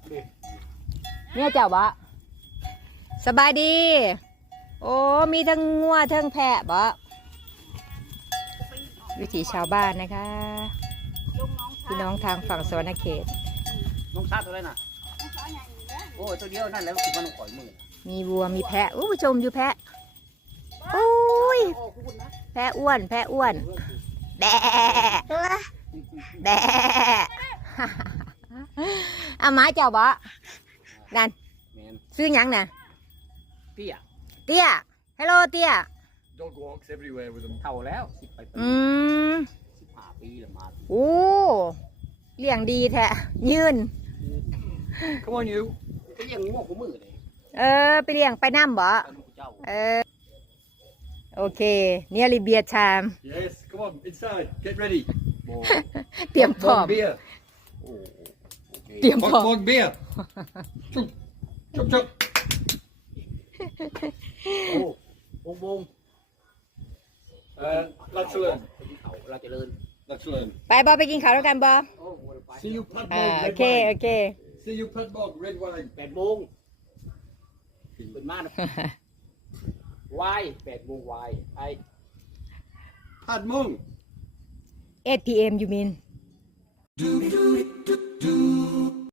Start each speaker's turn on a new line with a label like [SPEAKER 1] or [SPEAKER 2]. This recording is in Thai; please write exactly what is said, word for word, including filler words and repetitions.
[SPEAKER 1] เนี่ยเจ้าบ่สบายดีโอ้มีทั้งงัวทั้งแพะบ่วิถีชาวบ้านนะคะพี่น้องทางฝั่งสวรรณเขต
[SPEAKER 2] น้องชาตัวไรน่ะโอ้ตัวเดียวนั่นแหละคือมันข่อยมือ
[SPEAKER 1] มีวัวมีแพะอู้ผู้ชมอยู่แพะโอ้ยแพะอ้วนแพะอ้วนแบะแบะอามาเจ้าบ่นั่นซื้อหยังน่ะ
[SPEAKER 2] เตี้ย
[SPEAKER 1] เตี้ยฮัลโหลเตี้ย
[SPEAKER 3] Dog walks everywhere with them.
[SPEAKER 2] เท่าแล้วสิบไป
[SPEAKER 1] อืม
[SPEAKER 2] สิบห้าปีแล้วมา
[SPEAKER 1] โอ้เลี้ยงดีแท้ยืน
[SPEAKER 3] Come on, you.
[SPEAKER 2] ก็ยังงอกหัวมือเลย
[SPEAKER 1] เออไปเลี้ยงไปน้ำบ่เออโอเคเนี่ยรีเบียชาม
[SPEAKER 3] Yes, come on, inside. Get ready.
[SPEAKER 1] เตรียมพร้อม
[SPEAKER 3] Bog beer.
[SPEAKER 1] เตรียมพร้อ
[SPEAKER 3] Bog,
[SPEAKER 1] ม
[SPEAKER 3] bog beer. Chop, chop, chop.
[SPEAKER 2] โอ้วงวง
[SPEAKER 3] Uh, let's learn.
[SPEAKER 2] เราจะเลิน
[SPEAKER 3] Let's learn.
[SPEAKER 1] ไปบ่ไปกินข้าวด้วยกันบ่
[SPEAKER 3] See you, Pad
[SPEAKER 1] อ่า
[SPEAKER 3] Bog,
[SPEAKER 1] โอ
[SPEAKER 3] red
[SPEAKER 1] เคโอ
[SPEAKER 3] wine.
[SPEAKER 1] เค
[SPEAKER 3] See you, Pad Bog, red wine.
[SPEAKER 2] แปดโมงเป็นมากวายแปดโมงวายไอ
[SPEAKER 3] Pad Mung.
[SPEAKER 1] eight p m you mean